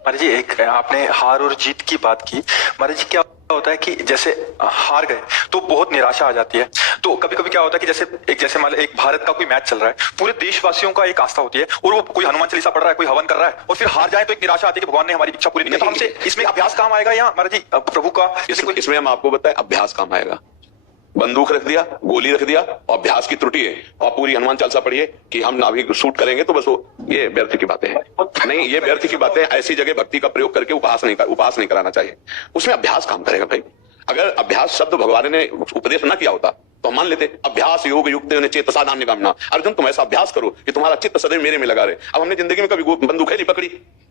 महाराज जी, एक आपने हार और जीत की बात की। महाराज जी, क्या होता है कि जैसे हार गए तो बहुत निराशा आ जाती है। तो कभी कभी क्या होता है कि जैसे मान लो एक भारत का कोई मैच चल रहा है, पूरे देशवासियों का एक आस्था होती है और वो कोई हनुमान चालीसा पढ़ रहा है, कोई हवन कर रहा है और फिर हार जाए तो एक निराशा आती है कि भगवान ने हमारी इच्छा पूरी नहीं की। तो हमसे इसमें अभ्यास काम आएगा या महाराज जी प्रभु का इसमें हम आपको बताएं, अभ्यास काम आएगा। बंदूक रख दिया, गोली रख दिया और अभ्यास की त्रुटि है और पूरी हनुमान चालीसा पढ़िए कि हम अभी शूट करेंगे तो बस वो ये व्यर्थ की बातें हैं। नहीं, ये व्यर्थ की बातें। ऐसी जगह भक्ति का प्रयोग करके उपहास नहीं कराना चाहिए। उसमें अभ्यास काम करेगा भाई। अगर अभ्यास शब्द भगवान ने उपदेश न किया होता तो हम मान लेते अभ्यास योग युक्त चेतसा नान्य कामना। अर्जुन, तुम ऐसा अभ्यास करो कि तुम्हारा चित्त सदैव मेरे में लगा रहे। अब हमने जिंदगी में कभी बंदूक नहीं पकड़ी,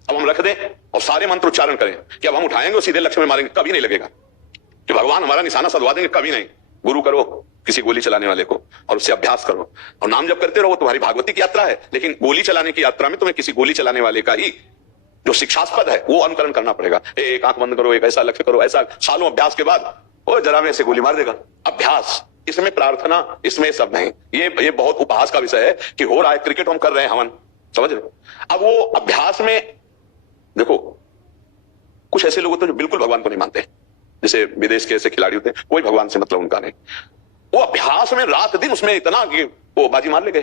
अब हम रख दें और सारे मंत्र उच्चारण करें कि अब हम उठाएंगे और सीधे लक्ष्य में मारेंगे, कभी नहीं लगेगा कि भगवान हमारा निशाना सधवा देंगे, कभी नहीं। गुरु करो किसी गोली चलाने वाले को और उससे अभ्यास करो और नाम जप करते रहो। तुम्हारी भागवती की यात्रा है, लेकिन गोली चलाने की यात्रा में तुम्हें किसी गोली चलाने वाले का ही जो शिक्षास्पद है वो अनुकरण करना पड़ेगा। एक आंख बंद करो, एक ऐसा लक्ष्य करो, ऐसा सालों अभ्यास के बाद वो जरा में ऐसे गोली मार देगा। अभ्यास, इसमें प्रार्थना, इसमें सब नहीं। ये बहुत उपहास का विषय है कि हो रहा है क्रिकेट हम कर रहे हैं हवन, समझ रहे हो। अब वो अभ्यास में देखो, कुछ ऐसे लोग होते हैं जो बिल्कुल भगवान को नहीं मानते, जैसे विदेश के ऐसे खिलाड़ी होते हैं, कोई भगवान से मतलब उनका नहीं। वो अभ्यास में रात दिन उसमें इतना कि वो बाजी मार ले गए।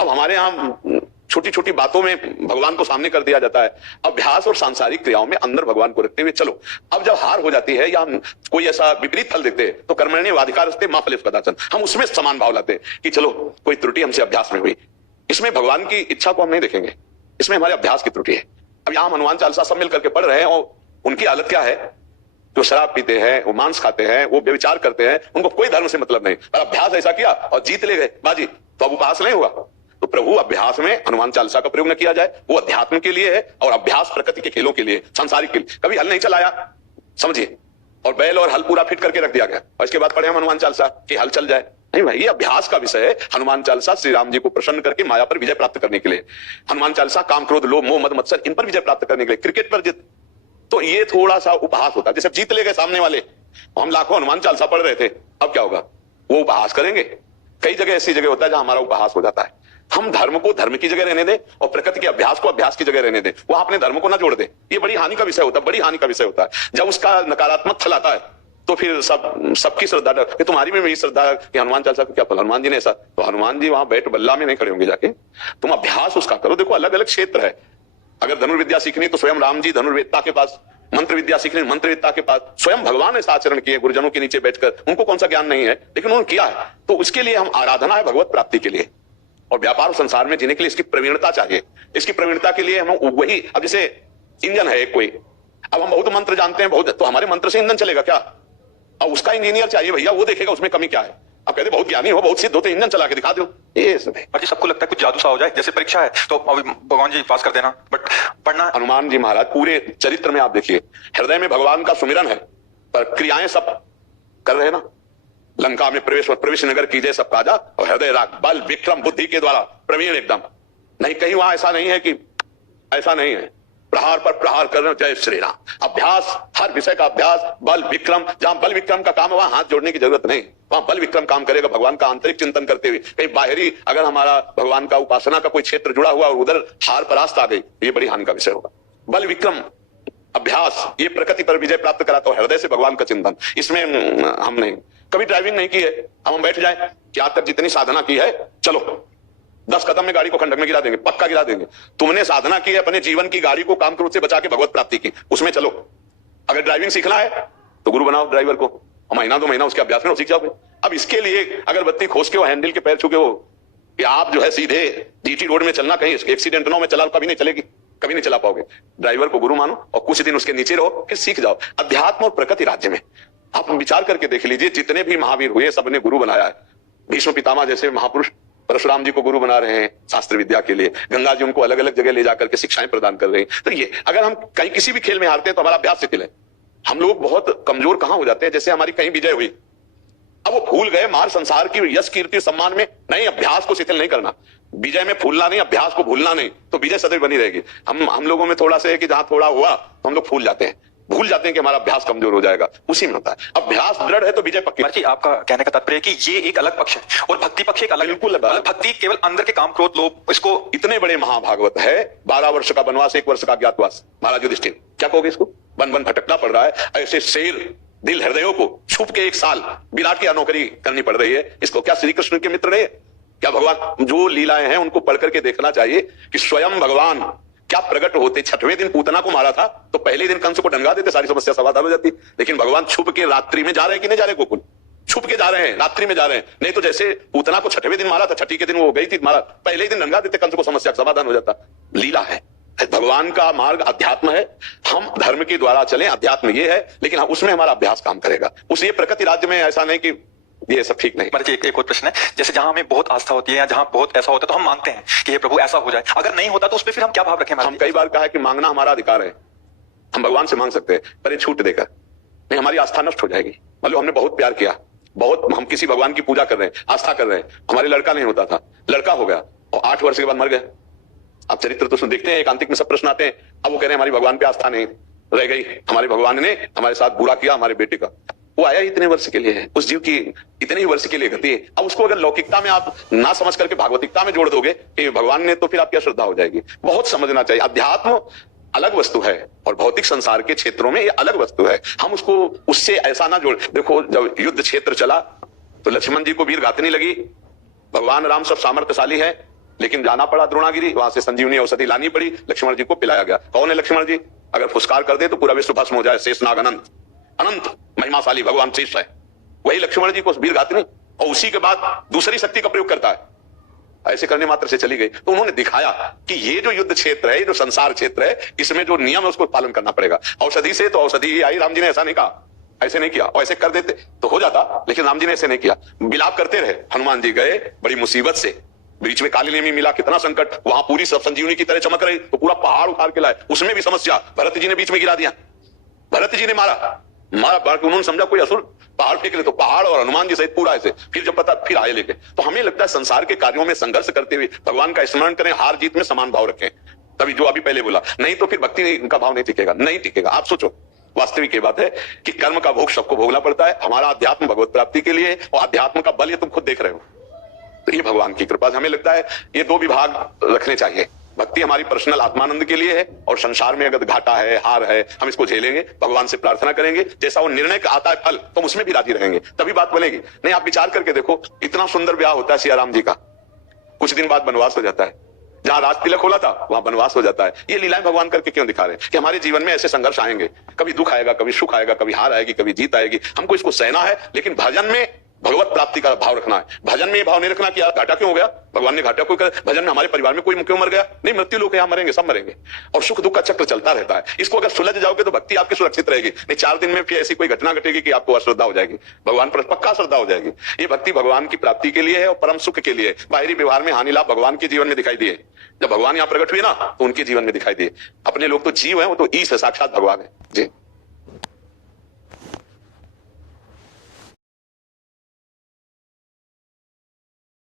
अब हमारे यहां छोटी छोटी बातों में भगवान को सामने कर दिया जाता है। अभ्यास और सांसारिक क्रियाओं में अंदर भगवान को रखते हुए चलो। अब जब हार हो जाती है या हम कोई ऐसा विपरीत फल देखते हैं तो कर्मण्येवाधिकारस्ते मा फलेषु कदाचन, हम उसमें समान भाव लाते हैं कि चलो कोई त्रुटि हमसे अभ्यास में हुई। इसमें भगवान की इच्छा को हम नहीं देखेंगे, इसमें हमारे अभ्यास की त्रुटि है। अब यहां हम हनुमान चालीसा सब मिल करके पढ़ रहे हैं और उनकी हालत क्या है, जो शराब पीते हैं, वो मांस खाते हैं, वो व्यभिचार करते हैं, उनको कोई धर्म से मतलब नहीं, पर अभ्यास ऐसा किया और जीत ले गए बाजी, तो अब उपहास नहीं हुआ। तो प्रभु अभ्यास में हनुमान चालीसा का प्रयोग न किया जाए, वो अध्यात्म के लिए है और अभ्यास प्रकृति के खेलों के लिए, सांसारिक के लिए। कभी हल नहीं चलाया, समझिए, और बैल और हल पूरा फिट करके रख दिया गया और इसके बाद पढ़े हम हनुमान चालीसा कि हल चल जाए। नहीं भाई, ये अभ्यास का विषय है। हनुमान चालीसा श्री राम जी को प्रसन्न करके माया पर विजय प्राप्त करने के लिए, हनुमान चालीसा काम क्रोध लोभ मोह मद मत्सर इन पर विजय प्राप्त करने के लिए, क्रिकेट पर जित, तो ये थोड़ा सा उपहास होता है। जैसे जीत ले गए सामने वाले, हम लाखों हनुमान चालीसा पढ़ रहे थे, अब क्या होगा, वो उपहास करेंगे। कई जगह ऐसी जगह होता है जहां हमारा उपहास हो जाता है। हम धर्म को धर्म की जगह रहने दें और प्रकृति के अभ्यास को अभ्यास की जगह रहने दें, वहां अपने धर्म को ना जोड़ दें। ये बड़ी हानि का विषय होता है, बड़ी हानि का विषय होता है। जब उसका नकारात्मक फल आता है तो फिर सबकी श्रद्धा कि तुम्हारी में मेरी श्रद्धा कि हनुमान चालीसा को क्या फल, हनुमान जी ने ऐसा, तो हनुमान जी वहां बैठ बल्ला में नहीं खड़े होंगे जाके, तुम अभ्यास उसका करो। देखो अलग अलग क्षेत्र है। अगर धनुर्विद्या सीखनी तो स्वयं राम जी धनुर्वेदता के पास, मंत्र विद्या सीखने मंत्रवेदता के पास, स्वयं भगवान ऐसा आचरण किए गुरुजनों के नीचे बैठकर। उनको कौन सा ज्ञान नहीं है, लेकिन उन्होंने किया है। तो उसके लिए हम आराधना है भगवत प्राप्ति के लिए, और व्यापार और संसार में जीने के लिए इसकी प्रवीणता चाहिए। इसकी प्रवीणता के लिए हम वही, अब जैसे इंजन है कोई, अब हम बहुत मंत्र जानते हैं बहुत, तो हमारे मंत्र से इंजन चलेगा क्या? अब उसका इंजीनियर चाहिए भैया, वो देखेगा उसमें कमी क्या है। अब कहते बहुत ज्ञानी हो, बहुत सिद्ध हो, तो इंजन चला के दिखा दो। ये सब है। जी, सबको लगता है कुछ जादू सा हो जाए, जैसे परीक्षा है तो अभी भगवान जी पास कर देना, बट पढ़ना। हनुमान जी महाराज पूरे चरित्र में आप देखिए, हृदय में भगवान का सुमिरन है, पर क्रियाएं सब कर रहे हैं ना। लंका में प्रवेश नगर कीजिए सब काजा और हृदय राग बल विक्रम बुद्धि के द्वारा प्रवीण एकदम। नहीं, कहीं वहां ऐसा नहीं है कि ऐसा नहीं है, प्रहार पर प्रहार कर रहे हो, जय श्री राम। अभ्यास, हर विषय का अभ्यास, बल विक्रम, जहां बल विक्रम का काम है वहां हाथ जोड़ने की जरूरत नहीं, वहां बल विक्रम काम करेगा भगवान का आंतरिक चिंतन करते हुए। कहीं बाहरी अगर हमारा भगवान का उपासना का कोई क्षेत्र जुड़ा हुआ और उधर हार परास्त आ गई, ये बड़ी हानि का विषय होगा। बल विक्रम अभ्यास, ये प्रकृति पर विजय प्राप्त कराता है, हृदय से भगवान का चिंतन। इसमें हम नहीं, कभी ड्राइविंग नहीं की है, हम बैठ जाए कि आज तक जितनी साधना की है, चलो 10 कदम में गाड़ी को खंडक में गिरा देंगे, पक्का गिरा देंगे। तुमने साधना की है, अपने जीवन की गाड़ी को काम क्रोध से बचा के भगवत प्राप्ति की, उसमें चलो। अगर ड्राइविंग सीखना है तो गुरु बनाओ ड्राइवर को, महीना 2 महीना उसके अभ्यास में सीख जाओगे। अब इसके लिए अगरबत्ती खोस के वो हैंडल के पैर छूके हो कि आप जो है सीधे जीटी रोड में चलना, कहीं एक्सीडेंट ना हो में चला, कभी नहीं चलेगी, कभी नहीं चला पाओगे। ड्राइवर को गुरु मानो और कुछ दिन उसके नीचे रहो, फिर सीख जाओ। अध्यात्म और प्रकृति राज्य में आप विचार करके देख लीजिए, जितने भी महावीर हुए सबने गुरु बनाया है। भीष्म पितामह जैसे महापुरुष परशुराम जी को गुरु बना रहे हैं शास्त्र विद्या के लिए, गंगा जी उनको अलग अलग जगह ले जाकर के शिक्षाएं प्रदान कर रहे हैं। तो ये अगर हम कहीं किसी भी खेल में हारते हैं तो हमारा अभ्यास शिथिल है। हम लोग बहुत कमजोर कहां हो जाते हैं, जैसे हमारी कहीं विजय हुई, अब वो भूल गए मार संसार की यश कीर्ति सम्मान में, नहीं, अभ्यास को शिथिल नहीं करना। विजय में फूलना नहीं, अभ्यास को भूलना नहीं, तो विजय सदैव बनी रहेगी। हम लोगों में थोड़ा सा है कि जहां थोड़ा हुआ तो हम लोग फूल जाते हैं। भूल जाते हैं कि हमारा अभ्यास कमजोर हो जाएगा, उसी में होता है। अभ्यास दृढ़ है तो विजय पक्की। जी, आपका कहने का तात्पर्य है कि ये एक अलग पक्ष है और भक्ति पक्ष एक अलग, बिल्कुल अलग। भक्ति केवल अंदर के काम क्रोध लोभ, इसको इतने बड़े महाभागवत है, 12 वर्ष का वनवास, 1 वर्ष का अज्ञातवास। महाराज युधिष्ठिर क्या कहोगे इसको? वन वन भटकना पड़ रहा है, ऐसे शेर दिल हृदयों को छुप के 1 साल विराट की नौकरी करनी पड़ रही है, इसको क्या श्री कृष्ण के मित्र रहे? क्या भगवान जो लीलाएं हैं उनको पढ़ करके देखना चाहिए कि स्वयं भगवान क्या प्रकट होते। 6वें दिन पूतना को मारा था तो पहले दिन कंस को डंगा देते, सारी समस्या समाधान हो जाती। लेकिन भगवान छुप के रात्रि में जा रहे हैं कि नहीं जा रहे? गोकुल छुप के जा रहे हैं, रात्रि में जा रहे हैं। नहीं तो जैसे पूतना को 6वें दिन मारा था, 6ठी के दिन वो गई थी मारा, पहले ही दिन डंगा देते कंस को, समस्या समाधान हो जाता। लीला है, भगवान का मार्ग अध्यात्म है। हम धर्म के द्वारा चलें, अध्यात्म ये है, लेकिन उसमें हमारा अभ्यास काम करेगा। उस ये प्रकृति राज्य में ऐसा नहीं कि ये सब ठीक नहीं। महाराज एक और प्रश्न है, जैसे जहां हमें बहुत आस्था होती है या जहां बहुत ऐसा होता है तो हम मांगते हैं कि हे प्रभु ऐसा हो जाए, अगर नहीं होता तो उस पर फिर हम क्या भाव रखें? हम कई बार कहा है कि मांगना हमारा अधिकार है, हम भगवान से मांग सकते हैं, पर ये छूट देकर नहीं, हमारी आस्था नष्ट हो जाएगी। मतलब हमने बहुत प्यार किया, बहुत हम किसी भगवान की पूजा कर रहे हैं, आस्था कर रहे हैं, हमारे लड़का नहीं होता था, लड़का हो गया और 8 वर्ष के बाद मर गए। आप चरित्र तो देखते हैं, एकांतिक में सब प्रश्न आते हैं। अब वो कह रहे हैं हमारी भगवान पे आस्था नहीं रह गई, हमारे भगवान ने हमारे साथ बुरा किया, हमारे बेटे का। वो आया ही इतने वर्ष के लिए है, उस जीव की इतने ही वर्ष के लिए गति है। अब उसको अगर लौकिकता में आप ना समझ करके भागवतिकता में जोड़ दोगे कि भगवान ने, तो फिर आप क्या श्रद्धा हो जाएगी। बहुत समझना चाहिए, अध्यात्म अलग वस्तु है और भौतिक संसार के क्षेत्रों में ये अलग वस्तु है। हम उसको उससे ऐसा ना जोड़। देखो जब युद्ध क्षेत्र चला तो लक्ष्मण जी को वीर गातनी लगी, भगवान राम सब सामर्थ्यशाली है, लेकिन जाना पड़ा द्रोणागिरी, वहां से संजीवनी औषधि लानी पड़ी, लक्ष्मण जी को पिलाया गया। कौन है लक्ष्मण जी? अगर फुसकार कर दे तो पूरा विश्व भस्म हो जाए, शेषनाग अनंत अनंत महिमाशाली भगवान शेष है, वही लक्ष्मण जी को वीर गातनी, और उसी के बाद दूसरी शक्ति का प्रयोग करता है। ऐसे करने मात्र से चली गई। तो उन्होंने दिखाया कि ये जो युद्ध क्षेत्र है, ये जो संसार क्षेत्र है, इसमें जो नियम है उसको पालन करना पड़ेगा। औषधि से तो औषधि ही आई, राम जी ने ऐसा नहीं कहा, ऐसे नहीं किया, और ऐसे कर देते तो हो जाता, लेकिन राम जी ने ऐसे नहीं किया। विलाप करते रहे, हनुमान जी गए बड़ी मुसीबत से, बीच में काली नेमी मिला, कितना संकट, वहां पूरी सब संजीवनी की तरह चमक रही, तो पूरा पहाड़ उखाड़ के लाए, उसमें भी समस्या, भरत जी ने बीच में गिरा दिया, भरत जी ने मारा, उन्होंने समझा कोई असुर पहाड़ फेंक ले, तो पहाड़ और हनुमान जी सहित पूरा ऐसे, फिर जब पता फिर आए लेके। तो हमें लगता है संसार के कार्यों में संघर्ष करते हुए भगवान का स्मरण करें, हार जीत में समान भाव रखें, तभी जो अभी पहले बोला, नहीं तो फिर भक्ति का भाव नहीं टिकेगा, नहीं टिकेगा। आप सोचो, वास्तविक ये बात है कि कर्म का भोग सबको भोगना पड़ता है। हमारा अध्यात्म भगवत प्राप्ति के लिए, और अध्यात्म का बल ये तुम खुद देख रहे हो, तो ये भगवान की कृपा। हमें लगता है ये 2 विभाग रखने चाहिए। भक्ति हमारी पर्सनल आत्मानंद के लिए है, और संसार में अगर घाटा है, हार है, हम इसको झेलेंगे, भगवान से प्रार्थना करेंगे, जैसा वो निर्णय का आता है फल, तो उसमें भी राजी रहेंगे, तभी बात बनेगी। नहीं, आप विचार करके देखो, इतना सुंदर ब्याह होता है सिया राम जी का, कुछ दिन बाद वनवास हो जाता है, जहां राज तिलक खोला था वहां वनवास हो जाता है। ये लीलाएं भगवान करके क्यों दिखा रहे हैं? कि हमारे जीवन में ऐसे संघर्ष आएंगे, कभी दुख आएगा, कभी सुख आएगा, कभी हार आएगी, कभी जीत आएगी, हमको इसको सहना है, लेकिन भजन में भगवत प्राप्ति का भाव रखना है। भजन में ये भाव नहीं रखना कि यार घाटा क्यों हो गया, भगवान ने घाटा क्यों कर, भजन में हमारे परिवार में कोई क्यों मर गया, नहीं, मृत्यु लोग यहाँ मरेंगे, सब मरेंगे, और सुख दुख का चक्र चलता रहता है। इसको अगर सुलझ जाओगे तो भक्ति आपकी सुरक्षित रहेगी। नहीं, 4 दिन में फिर ऐसी कोई घटना घटेगी कि आपको अश्रद्धा हो जाएगी, भगवान पर पक्का श्रद्धा हो जाएगी। ये भक्ति भगवान की प्राप्ति के लिए है और परम सुख के लिए। बाहरी व्यवहार में हानि लाभ भगवान के जीवन में दिखाई दिए, जब भगवान यहाँ प्रकट हुए ना तो उनके जीवन में दिखाई दिए। अपने लोग तो जीव है, वो तो ईश है, साक्षात भगवान है जी।